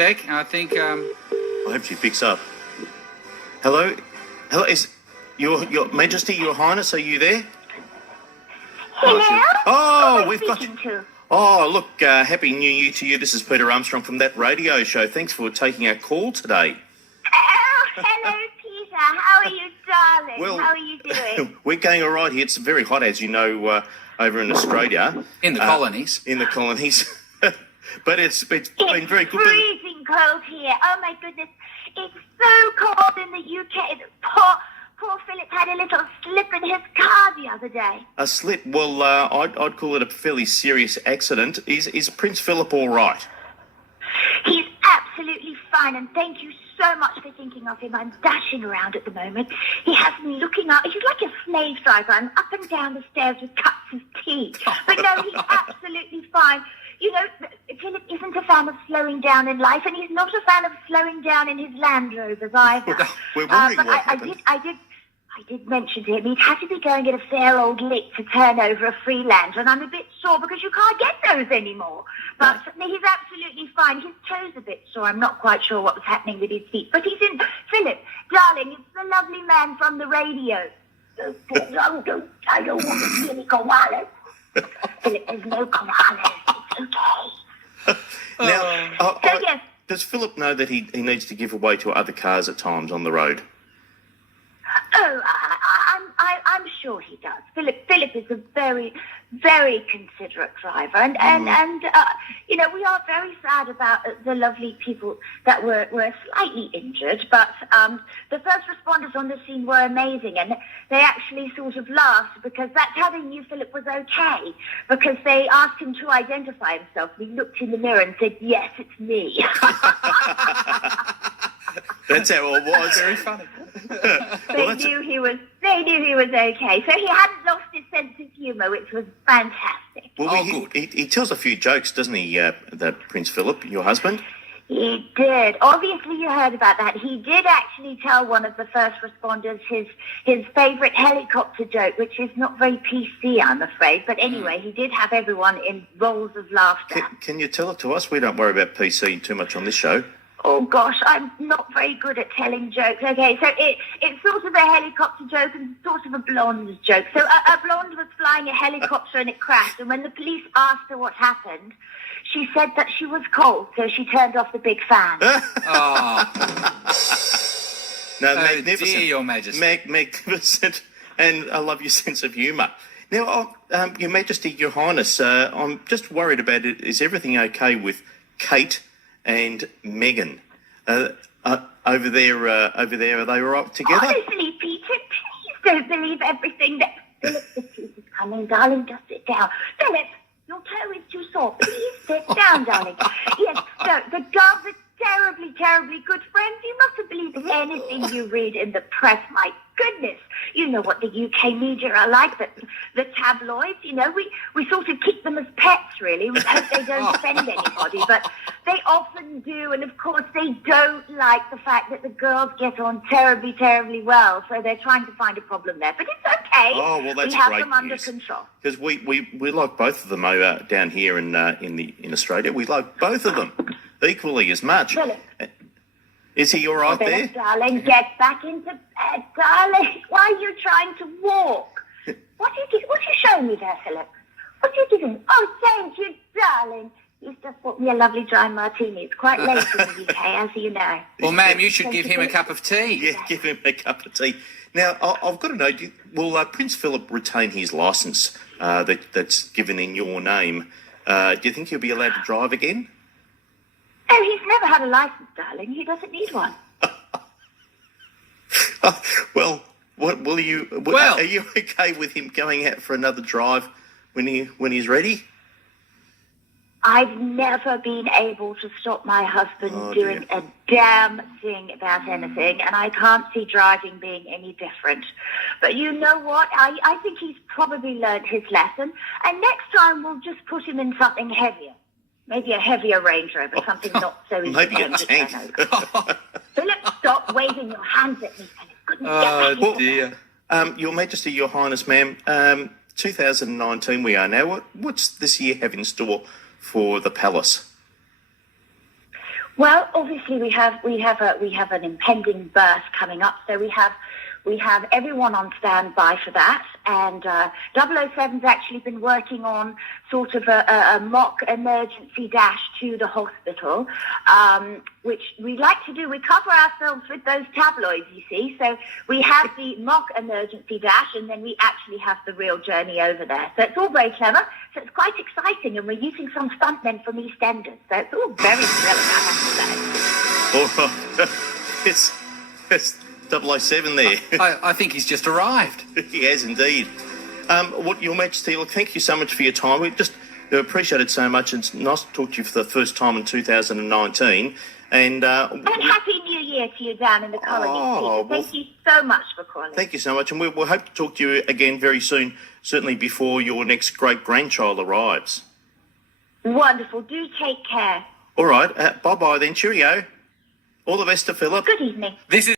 I think. I hope she picks up. Hello, is your Majesty, Your Highness? Are you there? Hello? Oh, we've got. To? Oh, look! Happy New Year to you. This is Peter Armstrong from That Radio Show. Thanks for taking our call today. Oh, hello, Peter. How are you, darling? Well, how are you doing? We're going all right here. It's very hot, as you know, over in Australia. In the colonies. In the colonies. But it's been very good. Freezing cold here. Oh, my goodness. It's so cold in the UK. Poor Philip had a little slip in his car the other day. A slip? Well, I'd call it a fairly serious accident. Is Prince Philip all right? He's absolutely fine, and thank you so much for thinking of him. I'm dashing around at the moment. He has me looking up. He's like a slave driver. I'm up and down the stairs with cups of tea. But no, he's absolutely fine. You know, Philip isn't a fan of slowing down in life, and he's not a fan of slowing down in his Land Rovers either. We're wondering but what happened. I did mention to him he'd have to be going at a fair old lick to turn over a Freelander, and I'm a bit sore because you can't get those anymore. But he's absolutely fine. His toes a bit sore. I'm not quite sure what was happening with his feet, but he's in. Philip, darling, it's the lovely man from the radio. I don't want to see any koalas. Philip, there's no koalas. It's okay. Now, Yes. does Philip know that he needs to give away to other cars at times on the road? Oh, I'm sure he does. Philip is a very, very considerate driver, and you know, we are very sad about the lovely people that were slightly injured, but the first responders on the scene were amazing, and they actually sort of laughed because that's how they knew Philip was okay, because they asked him to identify himself. He looked in the mirror and said, "Yes, it's me." That's how it was. Very funny. They knew he was okay. So he hadn't lost his sense of humour, which was fantastic. Well, good. He tells a few jokes, doesn't he, that Prince Philip, your husband? He did. Obviously, you heard about that. He did actually tell one of the first responders his favourite helicopter joke, which is not very PC, I'm afraid. But anyway, he did have everyone in rolls of laughter. Can you tell it to us? We don't worry about PC too much on this show. Oh, gosh, I'm not very good at telling jokes. Okay, so it's sort of a helicopter joke and sort of a blonde joke. So a blonde was flying a helicopter and it crashed, and when the police asked her what happened, she said that she was cold, so she turned off the big fan. Oh. No, Oh, magnificent. dear, Your Majesty. Magnificent, and I love your sense of humour. Now, Your Majesty, Your Highness, I'm just worried about it. Is everything okay with Kate and Meghan over there? Are they all right together? Honestly, Peter, please don't believe everything that Philip, the truth is coming, darling. Just sit down. Philip, your toe is too sore. Please sit down, darling. Yes, so the girls are terribly, terribly good friends. You mustn't believe anything you read in the press. My goodness. You know what the UK media are like, the tabloids, you know, we sort of keep them as pets, really. We hope they don't offend anybody, but they often do, and of course they don't like the fact that the girls get on terribly, terribly well, so they're trying to find a problem there. But it's okay. Oh, well, that's we have great them under news. control. Because we like both of them over down here in Australia. We like both of them equally as much. Philip. Is he all right there? Philip, darling, get back into bed, darling. Why are you trying to walk? What are you showing me there, Philip? What are you doing? Oh, thank you, darling. You've just bought me a lovely dry martini. It's quite late in the UK, as you know. Well, ma'am, you should give him a cup of tea. Yeah, give him a cup of tea. Now, I've got to know, will Prince Philip retain his licence that's given in your name? Do you think he'll be allowed to drive again? Oh, he's never had a licence, darling. He doesn't need one. Well, what will you? Well, are you okay with him going out for another drive when he's ready? I've never been able to stop my husband doing dear. a damn thing about anything, and I can't see driving being any different. But you know what? I think he's probably learned his lesson, and next time we'll just put him in something heavier. Maybe a heavier Range Rover, something not so easy Maybe a to tank. turn over. Philip, stop waving your hands at me. Philip. Goodness, Oh, get back in dear. Your Majesty, Your Highness, ma'am. 2019 we are now. What's this year have in store for the palace? Well, obviously we have an impending birth coming up, so we have everyone on standby for that. And 007's actually been working on sort of a mock emergency dash to the hospital, which we like to do. We cover ourselves with those tabloids, you see. So we have the mock emergency dash, and then we actually have the real journey over there. So it's all very clever. So it's quite exciting, and we're using some stuntmen from EastEnders. So it's all very thrilling, I have to say. All right. It's 007 there. I think he's just arrived. He has indeed. Your Majesty, look, thank you so much for your time. We just appreciate it so much. It's nice to talk to you for the first time in 2019. And Happy New Year to you down in the colony. Oh, Thank you so much for calling. thank you so much. And we'll hope to talk to you again very soon, certainly before your next great-grandchild arrives. Wonderful. Do take care. All right. Bye-bye then. Cheerio. All the best to Philip. Good evening. This is